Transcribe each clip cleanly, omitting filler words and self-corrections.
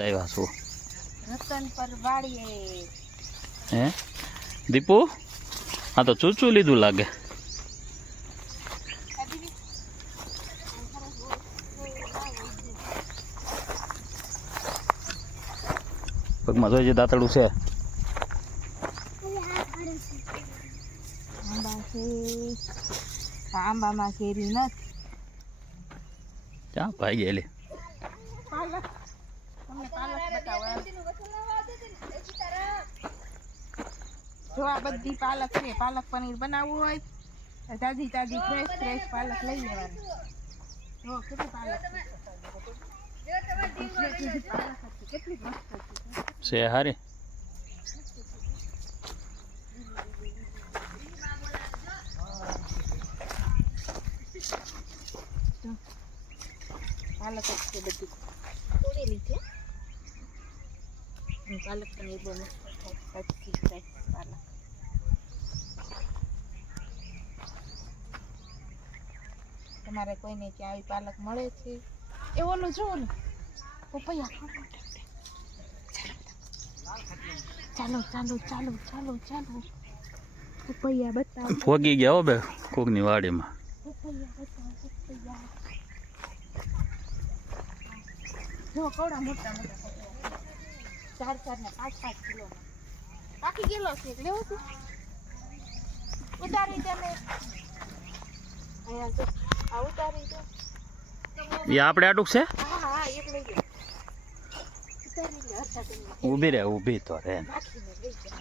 આવ્યા છું રતન પર વાડીએ હે દીપુ આ તો ચૂચું લીધું લાગે પગમાં જોઈ દાંતડું છે આંબામાં કેરી નથી ક્યાં ભાઈ ગયેલી પાલક તમને પાલક બતાવો જો આ બધી પાલક છે પાલક પનીર બનાવવું હોય તો તાજી તાજી ફ્રેશ ફ્રેશ પાલક લઈ લેવાની જો કેટલી પાલક છે કેટલી મસ્ત છે હારી પાલક જ છે બધી તોડેલી છે પાલક પનીર બહુ મસ્ત થાય કચ્છી ફ્રેશ પાલક તમારે કોઈને ક્યાં આવી પાલક મળે છે એ ઓલું જુઓ ને પપૈયા ચાલો ચાલો ચાલો ચાલો ચાલો પપૈયા બતાવો ફોગી ગયા હો બે કોકની વાડીમાં પપૈયા બતાવો પપૈયા જો કવડા મોટા મોટા પપૈયા 4 ને 5 કિલો બાકી કિલો છે લેવું છે ઉતારી દે ને અહીંયા તો આ ઉતારી દે એ આપણે આટુક છે હા હા એક લઈ લે ઉતારી લે અરસા કરી ઊભી રે ઊભી તો રે નાખીને લઈ જા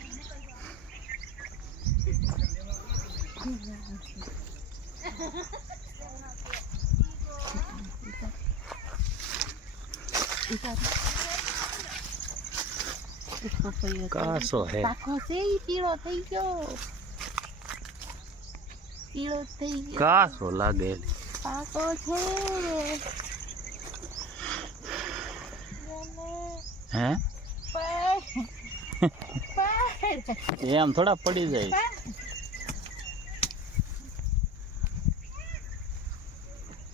કાસો હે પાકો છે ઈ પીળો થઈ ગયો પીળો થઈ ગયો કાસો લાગે પાકો છે હે એમ થોડા પડી જાય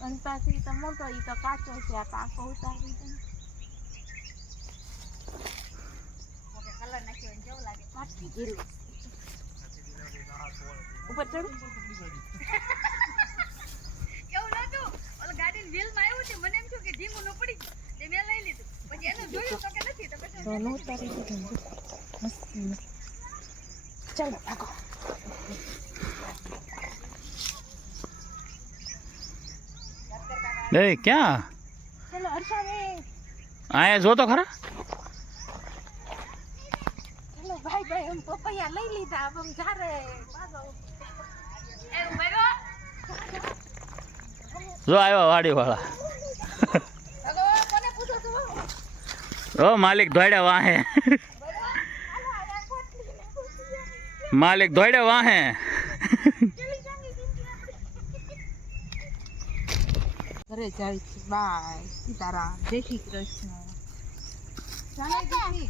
અને પાછી તો મોટો ઈ તો કાચો છે આ પાકો ઉતારી દે કલર નાખ્યો કેવું લાગે પાછી ગીરું ઉપર ચડું એવું નતું ઓલ ગાડીની વ્હીલમાં આવ્યું છે મને એમ થયું કે ધીમું ન પડી તે મેં લઈ લીધું પછી એને જોયું તો કે નથી તો પછી નો ઉતારી દીધું મસ્ત ચાલો ભાગો એ ક્યાં ચાલો હર્ષાને આયા જો તો ખરા ચાલો ભાઈ ભાઈ हम પપૈયા લઈ લીધા अब हम जा रहे हैं भागो એ ઉભરો જો આવ્યા વાડી વાળા ભાગો કોને પૂછો તું ઓ માલિક દોડ્યા વાહે માલિક દોડ્યા વાહે ઘરે જાય છે બાય સીતારામ જય શ્રી કૃષ્ણ ચાલો દીદી